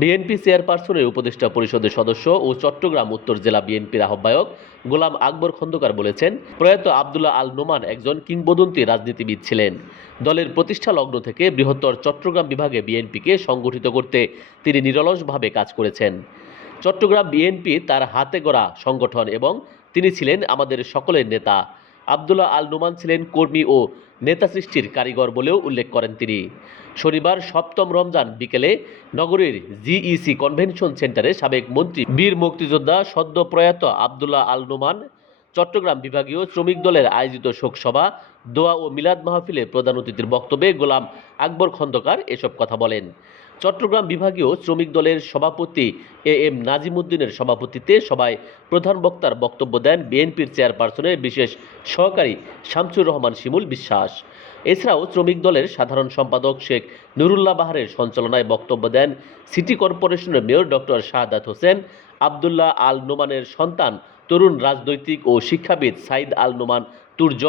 BNP চেয়ারপারসনের উপদেষ্টা পরিষদের সদস্য ও চট্টগ্রাম উত্তর জেলা বিএনপির আহ্বায়ক গোলাম আকবর খন্দকার বলেছেন, প্রয়াত আব্দুল্লাহ আল নোমান একজন কিংবদন্তি রাজনীতিবিদ ছিলেন। দলের প্রতিষ্ঠা লগ্ন থেকে বৃহত্তর চট্টগ্রাম বিভাগে বিএনপিকে সংগঠিত করতে তিনি নিরলসভাবে কাজ করেছেন। চট্টগ্রাম বিএনপি তার হাতে গড়া সংগঠন এবং তিনি ছিলেন আমাদের সকলের নেতা। আব্দুল্লাহ আল নোমান ছিলেন কর্মী ও নেতা সৃষ্টির কারিগর বলেও উল্লেখ করেন তিনি। শনিবার ৭ম রমজান বিকেলে নগরীর জিইসি কনভেনশন সেন্টারে সাবেক মন্ত্রী বীর মুক্তিযোদ্ধা সদ্য প্রয়াত আব্দুল্লাহ আল নোমান চট্টগ্রাম বিভাগীয় শ্রমিক দলের আয়োজিত শোকসভা, দোয়া ও মিলাদ মাহফিলে প্রধান অতিথির বক্তব্যে গোলাম আকবর খন্দকার এসব কথা বলেন। চট্টগ্রাম বিভাগীয় শ্রমিক দলের সভাপতি এম নাজিমুদ্দিনের সভাপতিত্বে সভায় প্রধান বক্তার বক্তব্য দেন বিএনপির চেয়ারপারসনের বিশেষ সহকারী শামসুর রহমান শিমুল বিশ্বাস। এছাড়াও শ্রমিক দলের সাধারণ সম্পাদক শেখ নুরুল্লাহ বাহারের সঞ্চালনায় বক্তব্য দেন সিটি কর্পোরেশনের মেয়র ডক্টর শাহাদাত হোসেন, আব্দুল্লাহ আল নোমানের সন্তান তরুণ রাজনৈতিক ও শিক্ষাবিদ সাইদ আল নোমান তুর্য,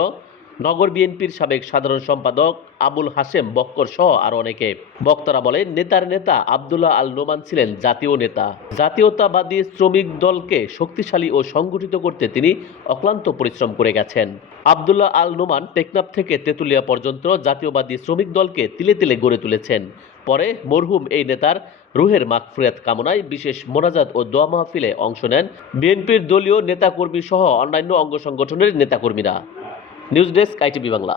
নগর বিএনপির সাবেক সাধারণ সম্পাদক আবুল হাশেম বক্কর সহ আরও অনেকে। বক্তারা বলেন, নেতার নেতা আব্দুল্লাহ আল নোমান ছিলেন জাতীয় নেতা। জাতীয়তাবাদী শ্রমিক দলকে শক্তিশালী ও সংগঠিত করতে তিনি অক্লান্ত পরিশ্রম করে গেছেন। আব্দুল্লাহ আল নোমান টেকনাফ থেকে তেঁতুলিয়া পর্যন্ত জাতীয়বাদী শ্রমিক দলকে তিলে তিলে গড়ে তুলেছেন। পরে মরহুম এই নেতার রুহের মাগফিরাত কামনায় বিশেষ মোনাজাত ও দোয়া মাহফিলে অংশ নেন বিএনপির দলীয় নেতাকর্মী সহ অন্যান্য অঙ্গ সংগঠনের নেতাকর্মীরা। News desk, ITV Bangla.